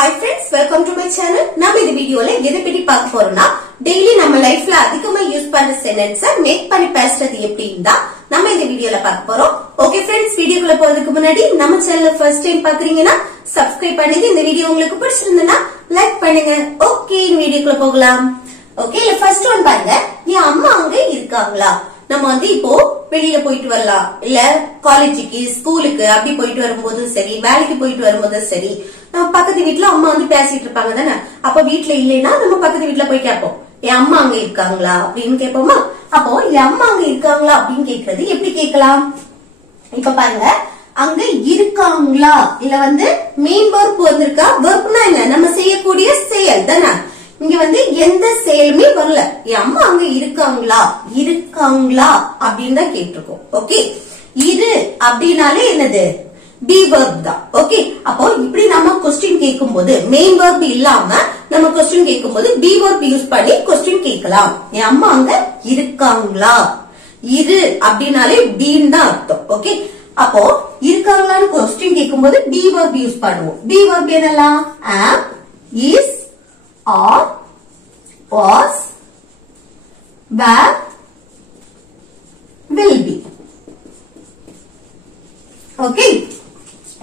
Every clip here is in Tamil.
Hi friends, welcome to my channel. நம்ம இந்த வீடியோல எதை பத்தி பார்க்க போறோம்னா டெய்லி நம்ம லைஃப்ல அதிகமா யூஸ் பண்ற சென்டென்ஸ மேக் பண்ணி பேசுறது எப்படின்னு தான் நம்ம இந்த வீடியோல பார்க்க போறோம். ஓகே फ्रेंड्स, வீடியோக்குள்ள போறதுக்கு முன்னாடி நம்ம சேனலை ஃபர்ஸ்ட் டைம் பாக்குறீங்கன்னா Subscribe பண்ணுங்க. இந்த வீடியோ உங்களுக்கு பிடிச்சிருந்தா லைக் பண்ணுங்க. ஓகே, வீடியோக்குள்ள போகலாம். ஓகே, ஃபர்ஸ்ட் ஒன் பாருங்க. என் அம்மா அங்க இருக்காங்களா? நம்ம வந்து இப்போ வெளியில போயிட்டு வரலாம், இல்ல காலேஜுக்கு ஸ்கூலுக்கு அப்படி போயிட்டு வரும்போது சரி, வேலைக்கு போயிட்டு வரும்போது சரி, நம்ம பக்கத்து வீட்டுல அம்மா வந்து பேசிட்டு இருப்பாங்க தானே. அப்ப வீட்டுல இல்லைன்னா நம்ம பக்கத்து வீட்டுல போய் கேட்போம், என் அம்மா அங்க இருக்காங்களா அப்படின்னு கேட்போமா. அப்போ என் அம்மா அங்க இருக்காங்களா அப்படின்னு கேக்குறது எப்படி கேட்கலாம்? இப்ப பாருங்க, அங்க இருக்காங்களா இல்ல வந்து மெயின் வெர்ப் வந்திருக்கா. வெர்ப்னா என்ன? நம்ம செய்யக்கூடிய செயல் தானே. இங்க வந்து எந்த செயலுமே வரல. என் அம்மா அங்க இருக்காங்களா இருக்காங்களா அப்படின்னு தான் கேட்டிருக்கோம். ஓகே, இரு அப்படின்னாலே என்னது? பி வெர்ப் தான். ஓகே, அப்போ இப்படி நம்ம கொஸ்டின் கேட்கும் போது மெயின் வெர்ப் இல்லாம நம்ம கொஸ்டின் கேட்கும் போது பி வெர்ப் யூஸ் பண்ணி கொஸ்டின் கேட்கலாம். என் அம்மா அங்க இருக்காங்களா? இரு அப்படின்னாலே பீன்னு தான் அர்த்தம். ஓகே, அப்போ இருக்காங்களான்னு கொஸ்டின் கேட்கும் போது பி வெர்ப் யூஸ் பண்ணுவோம். பி வெர்ப் என்னலாம்? am, is, are, was, were, will be. Okay,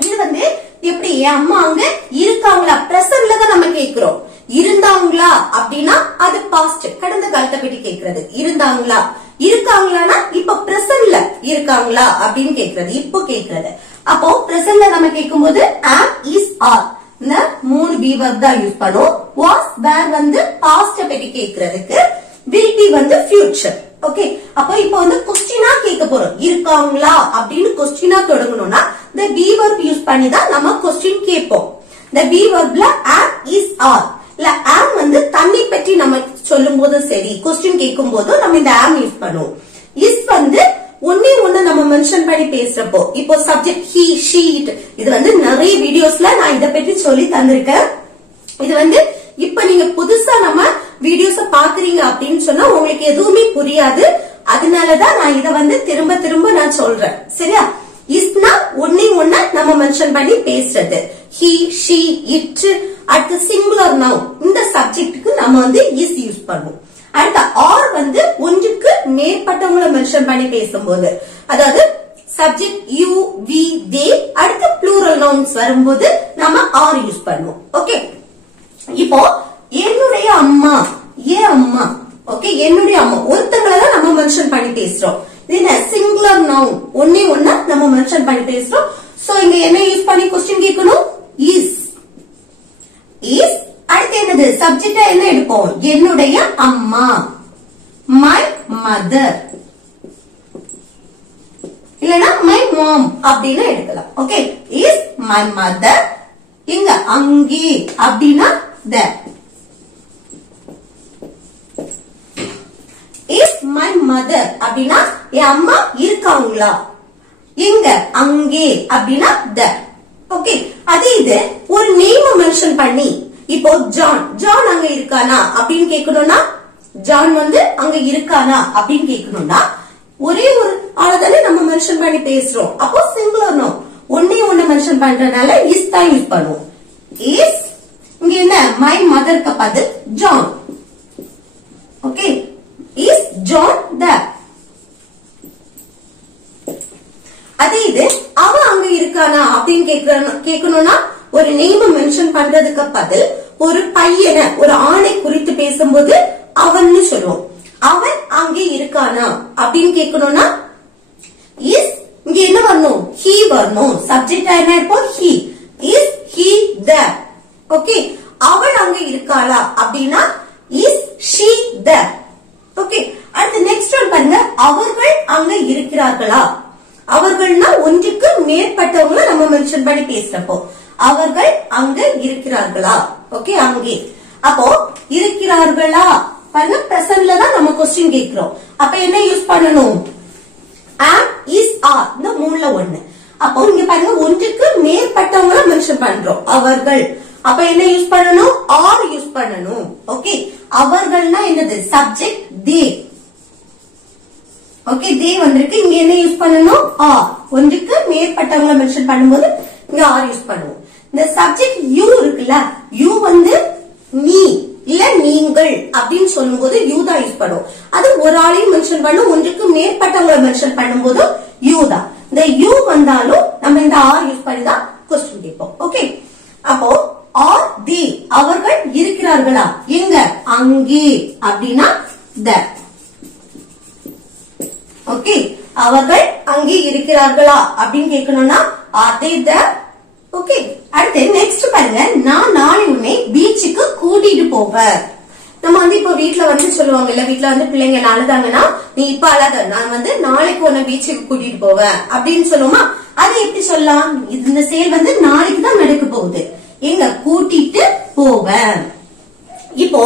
இது வந்து எப்படி? அம்மா அங்க இருக்காங்களா பிரசன்ட்ல தான் நம்ம கேக்குறோம். இருந்தாங்களா அப்படின்னா அது பாஸ்ட், கடந்த காலத்தை பத்தி கேக்குறது. இருந்தாங்களா, இருக்காங்களானா இப்ப பிரசன்ட்ல இருக்காங்களா அப்படின்னு கேக்குறது, இப்போ கேக்குறது. அப்போ பிரசன்ட்ல நம்ம கேட்கும் போது am, is, are இந்த மூணு பி வெர்ப் தான் யூஸ் பண்ணுவோம். was, were வந்து பாஸ்ட் பத்தி கேக்குறதுக்கு, will be வந்து ஃபியூச்சர். ஓகே, அப்போ இப்போ வந்து கொஸ்டினா கேட்க போறோம். இருக்காங்களா அப்படின்னு கொஸ்டினா தொடங்கணும்னா இந்த பி வெர்ப் யூஸ் பண்ணி தான் நம்ம கொஸ்டின் கேட்போம். இந்த பி வெர்ப்ல am, is, are இல்ல am வந்து தண்ணி பற்றி நம்ம சொல்லும் போதும் சரி, கொஸ்டின் கேட்கும் போதும் நம்ம இந்த am யூஸ் பண்ணுவோம். is வந்து ஒன்னே ஒண்ணு நம்ம மென்ஷன் பண்ணி பேசுறப்போ, இப்போ சப்ஜெக்ட் he, she, it, இது வந்து நிறைய வீடியோஸ்ல நான் இத பத்தி சொல்லி தந்திருக்கேன். இது வந்து இப்ப நீங்க புதுசா நம்ம வீடியோஸ பாக்குறீங்க அப்படின்னு சொன்னா உங்களுக்கு எதுவுமே புரியாது. அதனாலதான் நான் இத வந்து திரும்ப திரும்ப நான் சொல்றேன். சரியா? இஸ்னா ஒன்னே ஒண்ணு நம்ம மென்ஷன் பண்ணி பேசுறது. he, she, it, அடுத்து சிங்குலர் நவுன் இந்த சப்ஜெக்ட்டுக்கு நம்ம வந்து இஸ் யூஸ் பண்ணுவோம். அடுத்த ஆர் வந்து ஒன்றுக்கு மேற்பட்டவங்களை மென்ஷன் பண்ணி பேசும்போது, அதாவது சப்ஜெக்ட் யூ, வி, தே, அடுத்து ப்ளூரல் நவுன்ஸ் வரும்போது நம்ம ஆர் யூஸ் பண்ணுவோம். ஓகே, இப்போ என்னுடைய அம்மா, ஏன் அம்மா. ஓகே, என்னுடைய அம்மா ஒருத்தங்களை தான் நம்ம மென்ஷன் பண்ணி பேசுறோம். இது என்ன? சிங்குலர் நவுன், ஒன்னே ஒண்ணு நம்ம மென்ஷன் பண்ணி பேசுறோம். சோ இங்க என்ன யூஸ் பண்ணி கொஸ்டின் கேட்கணும்? இஸ். இஸ் அடுத்து என்னது? சப்ஜெக்டா என்ன எடுப்போம்? என்னுடைய அம்மா, மை மதர் இல்லனா மை மாம் அப்படின்னு எடுக்கலாம். Okay, is my mother. இங்க அங்கே அப்படின்னா there. is my mother அப்படின்னா என் அம்மா இருக்காங்களா? எங்க? அங்கே அப்படின்னா there. ஓகே, அதே இது ஒரு நேம் மென்ஷன் பண்ணி, இப்போ ஜான், ஜான் அங்க இருக்கானா அப்படின்னு கேட்கணும்னா, ஜான் வந்து அங்க இருக்கானா அப்படின்னு கேட்கணும்னா ஒரே ஒரு ஆளதானே நம்ம மென்ஷன் பண்ணி பேசுறோம். அப்போ சிங்குலர் நவுன் ஒன்னே ஒண்ணு மென்ஷன் பண்றதுனால இஸ் தான் யூஸ் பண்ணுவோம். இஸ் இங்க என்ன? மை மதருக்கு பதில் John. Okay, is John there. அதே இது அவ அங்க இருக்கானா அப்படின்னு கேட்கணும்னா ஒரு நேம் மென்ஷன் பண்றதுக்கு பதில் ஒரு பையனை, ஒரு ஆணை குறித்து பேசும்போது அவன்னு சொல்லுவோம். அவன் அங்கே இருக்கானா அப்படின்னு கேட்கணும்னா இஸ் இங்க என்ன வரணும்? he வரணும். சப்ஜெக்ட் என்ன இருப்போம்? he. is he there. Okay, அவள் அங்க இருக்காளா அப்படின்னா இஸ் she there. ஓகே, அடுத்து நெக்ஸ்ட் ஒன் பாருங்க, அவர்கள் அங்க இருக்கிறார்களா. அவர்கள்னா ஒன்றுக்கு மேற்பட்டவங்கள நம்ம மென்ஷன் பண்ணி பேசுறப்போ அவர்கள் அங்க இருக்கிறார்களா. ஓகே, அங்கே. அப்போ இருக்கிறார்களா பாருங்க, பிரசன்ட்ல தான் நம்ம கொஸ்டின் கேட்கிறோம். அப்ப என்ன யூஸ் பண்ணணும்? am, is, are இந்த மூணுல ஒண்ணு. அப்போ இங்க பாருங்க, ஒன்றுக்கு மேற்பட்டவங்கள மென்ஷன் பண்றோம். அவர்கள், அப்ப என்ன யூஸ் பண்ணணும்? ஆர் யூஸ் பண்ணணும். ஓகே, அவர்கள்னா என்னது? சப்ஜெக்ட் தே. ஓகே, தே வந்திருக்கு. இங்க என்ன யூஸ் பண்ணணும்? ஆர். ஒன்றுக்கு மேற்பட்டவங்கள மென்ஷன் பண்ணும்போது இங்க ஆர் யூஸ் பண்ணுவோம். இந்த சப்ஜெக்ட் யூ இருக்கு பாத்தீங்களா? யூ வந்து நீ இல்ல நீங்கள் அப்படின்னு சொல்லும் போது யூ தான் யூஸ் பண்ணும். அது ஒரு ஆளையும் மென்ஷன் பண்ணும், ஒன்றுக்கு மேற்பட்டவங்களை மென்ஷன் பண்ணும் போது யூ தான். இந்த யூ வந்தாலும் நம்ம இந்த ஆர் யூஸ் பண்ணி தான் கொஸ்டின் கேட்போம். ஓகே, அப்போ ஆர் தி அவர்கள் இருக்கிறார்களா? எங்க? அங்கே அப்படின்னா த. ஓகே, அவர்கள் அங்கே இருக்கிறார்களா அப்படின்னு கேட்கணும்னா ஆர் தே த. ஓகே, அடுத்து நெக்ஸ்ட் பாருங்க. நான் நாளை உன்னை பீச்சுக்கு கூட்டிட்டு போவேன். நம்ம வந்து இப்ப வீட்டுல வந்து சொல்லுவாங்க இல்ல, வீட்டுல வந்து பிள்ளைங்க அழுதாங்கன்னா நீ இப்ப அழாத, நான் வந்து நாளைக்கு உன்னை பீச்சுக்கு கூட்டிட்டு போவேன் அப்படின்னு சொல்லுவோமா? அதை எப்படி சொல்லலாம்? இந்த செயல் வந்து நாளைக்கு தான் நடக்க போகுது. எங்க? கூட்டிட்டு போவேன். இப்போ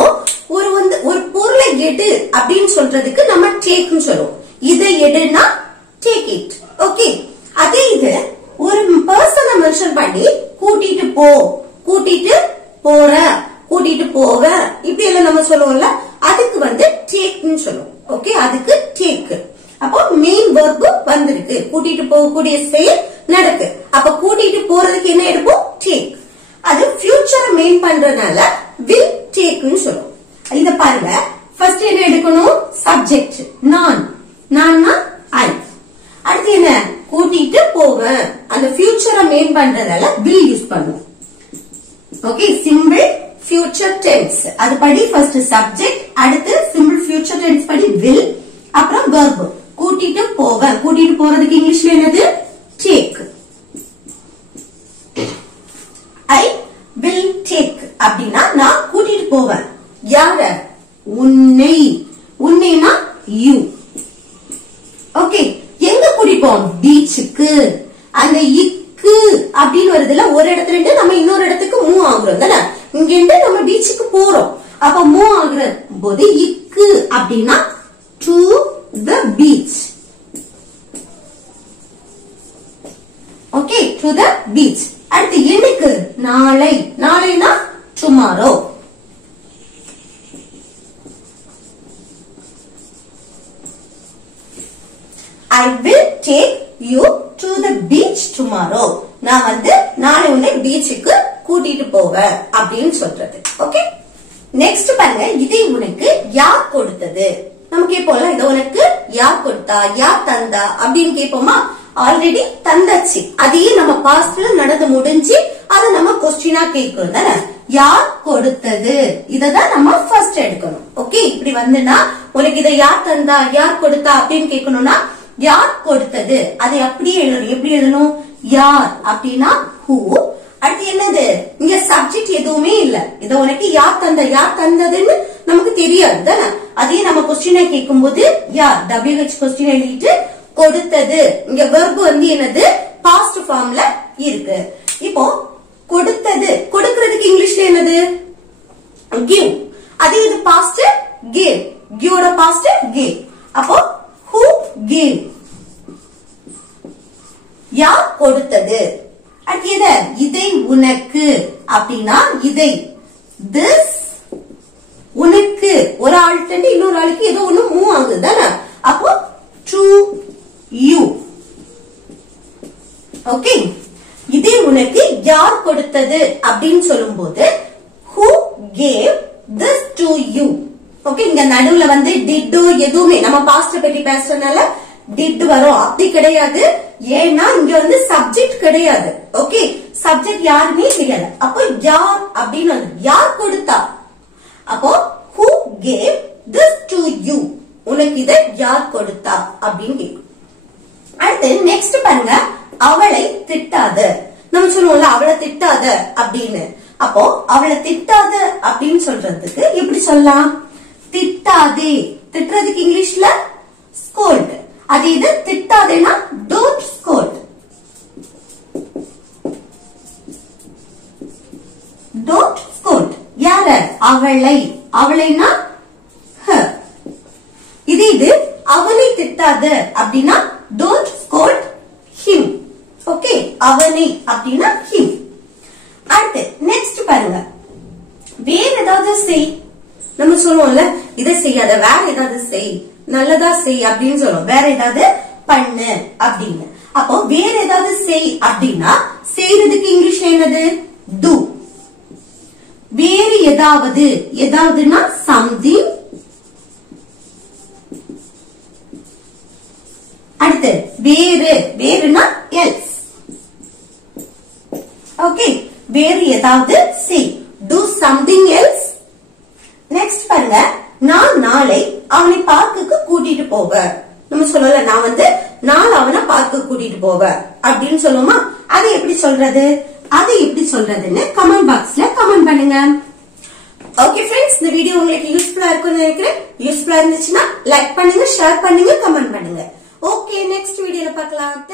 ஒரு பொருளை எடு அப்படின்னு சொல்றதுக்கு நம்ம டேக்னு சொல்லுவோம். இதை எடுனா டேக் இட். ஓகே, அதே இது ஒரு பர்சனை மென்ஷன் பண்ணி கூட்டிட்டு போ, கூட்டிட்டு போற, கூட்டிட்டு போவ இப்படி எல்லாம் நம்ம சொல்லுவோம்ல, அதுக்கு வந்து டேக்னு சொல்லுவோம். ஓகே, அதுக்கு டேக். அப்போ மெயின் வெர்ப் வந்திருக்கு, கூட்டிட்டு போகக்கூடிய செயல் நடக்கு. அப்ப கூட்டிட்டு போறதுக்கு என்ன எடுப்போம்? டேக். அது ஃபியூச்சரை மெயின் பண்றதுனால வில் டேக்னு சொல்லுவோம். இத பாருங்க, ஃபர்ஸ்ட் என்ன எடுக்கணும்? சப்ஜெக்ட் நான், நான்னா ஐ. அடுத்து என்ன? கூட்டிட்டு போவேன். அந்த ஃபியூச்சரை மெயின் பண்றதால வில் யூஸ் பண்ணுவோம். ஓகே, சிம்பிள் ஃபியூச்சர் டென்ஸ் அது படி ஃபர்ஸ்ட் சப்ஜெக்ட், அடுத்து சிம்பிள் ஃபியூச்சர் டென்ஸ் படி வில், அப்புறம் வெர்ப். கூட்டிட்டு போவேன், கூட்டிட்டு போறதுக்கு இங்கிலீஷ்ல என்னது? டேக். ஐ வில் டேக் அப்படின்னா நான் கூட்டிட்டு போவேன். யார? உன்னை. உன்னைனா யூ. ஓகே, எங்க கூட்டிப்போம்? பீச்சுக்கு. அந்த இக்கு அப்படின்னு வருதுல, ஒரு இடத்துல இருந்து நம்ம இன்னொரு இடத்துக்கு மூவ் ஆகுறோம் தானே. இங்க இருந்து நம்ம பீச்சுக்கு போறோம். அப்ப மூவ் ஆகுற போது இக்கு அப்படின்னா to the beach. Okay, to the beach. அடுத்து எனக்கு? நாளை. நாளைனா tomorrow. I will take you to the beach tomorrow. நான் வந்து நாளை உன்னை பீச்சுக்கு கூட்டிட்டு போவேன் அப்படின்னு சொல்றது. ஓகே, நெக்ஸ்ட் பாருங்க. இதை உனக்கு யார் கொடுத்தது? நம்ம கேட்போம்ல, இதை உனக்கு யார் கொடுத்தா, யார் தந்தா அப்படின்னு கேட்போமா? ஆல்ரெடி தந்தாச்சு. அதையே நம்ம பாஸ்ட்ல நடந்து முடிஞ்சு அதை நம்ம கொஸ்டினா கேட்கிறோம் தானே. யார் கொடுத்தது, இததான் நம்ம ஃபர்ஸ்ட் எடுக்கணும். ஓகே, இப்படி வந்துன்னா உனக்கு இதை யார் தந்தா, யார் கொடுத்தா அப்படின்னு கேட்கணும்னா யார் கொடுத்தது அதை அப்படியே எழுதணும். எப்படி எழுதணும்? யார் அப்படின்னா ஹூ. அடுத்து என்னது? இங்க சப்ஜெக்ட் எதுவுமே இல்ல. இத உனக்கு யார் தந்த, யார் தந்ததுன்னு நமக்கு தெரியாது தானே. அதே நம்ம கொஸ்டினை கேட்கும் போது யார் WH கொஸ்டின் எழுதிட்டு கொடுத்தது. இங்க வெர்ப் வந்து என்னது? பாஸ்ட் ஃபார்ம்ல இருக்கு. இப்போ கொடுத்தது, கொடுக்கிறதுக்கு இங்கிலீஷ்ல என்னது? கிவ். அதே இது பாஸ்ட் கேவ். கிவோட பாஸ்ட் கேவ். அப்போ who gave, யார் கொடுத்தது. அடுத்து இதை உனக்கு அப்படின்னா இதை this உனக்கு, ஒரு ஆள்கிட்ட இன்னொரு ஆளுக்கு ஏதோ ஒண்ணு மூவ் ஆகுது தானே. அப்போ to you. ஓகே, இதை உனக்கு யார் கொடுத்தது அப்படின்னு சொல்லும் போது who gave this to you. Okay, இங்க நடுவுல வந்து டிட் எதுவுமே நம்ம பாஸ்ட் பத்தி பேசுறதுனால டிட் வரும், அப்படி கிடையாது. ஏன்னா இங்க வந்து சப்ஜெக்ட் கிடையாது. ஓகே, சப்ஜெக்ட் யாருமே கிடையாது. அப்போ யார் அப்படின்னு யார் கொடுத்தா. அப்போ who gave this to you, உனக்கு இதை யார் கொடுத்தா அப்படின்னு கேட்கும். அடுத்து நெக்ஸ்ட் பாருங்க. அவளை திட்டாத. நம்ம சொல்லுவோம்ல அவளை திட்டாத அப்படின்னு. அப்போ அவளை திட்டாத அப்படின்னு சொல்றதுக்கு எப்படி சொல்லலாம்? திட்டாதே. திட்டுறதுக்கு இங்கிலீஷ்ல ஸ்கோல்ட். அது இது திட்டாதேனா டோன்ட் ஸ்கோல்ட். Don't scold. யார? அவளை. அவளைனா her. இது அவனை திட்டாத அப்படின்னா டோன்ட் ஸ்கோல்ட் him. ஓகே, அவனை அப்படின்னா him. அடுத்து நெக்ஸ்ட் பாருங்க. வேற ஏதாவது செய். நம்ம சொல்லுவோம்ல இதை செய்யாத, வேற ஏதாவது செய், நல்லதா செய் அப்படின்னு சொல்லுவோம். வேற ஏதாவது பண்ணு அப்படின்னு. அப்போ வேற ஏதாவது செய் அப்படின்னா செய்யறதுக்கு இங்கிலீஷ்ல என்னது? do. ஏதாவது, ஏதாவதுன்னா something. அடுத்து வேறு, வேறுனா else. ஓகே, வேறு ஏதாவது say. Do something else. Next பாருங்க, நான் நாளை அவனை பார்க்குக்கு கூட்டிட்டு போவேன். நம்ம சொல்லல, நான் வந்து நாளை அவனை பார்க்க கூட்டிட்டு போவேன் அப்படின்னு சொல்லுவோமா? அதை எப்படி சொல்றது, அதை எப்படி சொல்றதுன்னு கமெண்ட் பாக்ஸ்ல கமெண்ட் பண்ணுங்க. ஓகே ஃப்ரெண்ட்ஸ், இந்த வீடியோ உங்களுக்கு யூஸ்ஃபுல்லா இருக்கும்னு நினைக்கிறேன். யூஸ்ஃபுல்லா இருந்துச்சுன்னா லைக் பண்ணுங்க, ஷேர் பண்ணுங்க, கமெண்ட் பண்ணுங்க. ஓகே, நெக்ஸ்ட் வீடியோல பார்க்கலாம்.